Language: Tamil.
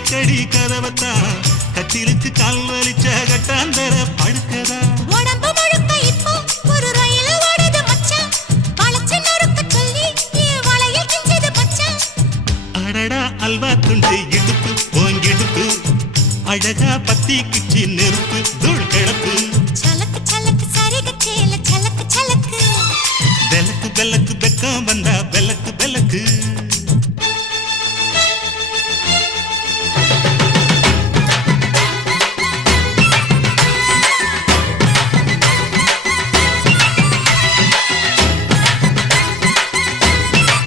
அடிக்கடி கதவத்தா கட்டிலுக்கு கால் வலிச்ச கட்டாந்தர படுக்கதா உடம்பு முழுக்க இப்போ ஒரு ரயில் ஓடுது மச்சான் வளைச்சு நறுக்க சொல்லி வளையல் கிஞ்சது மச்சான் அடடா அல்வா துண்டு இடுப்பு போங்கிடுப்பு அழகா பத்தி கிச்சி நெருப்பு தூள் கிளப்பு சலக்கு சலக்கு சரிக சேல சலக்கு சலக்கு வெலக்கு வெலக்கு வெக்கம் வந்த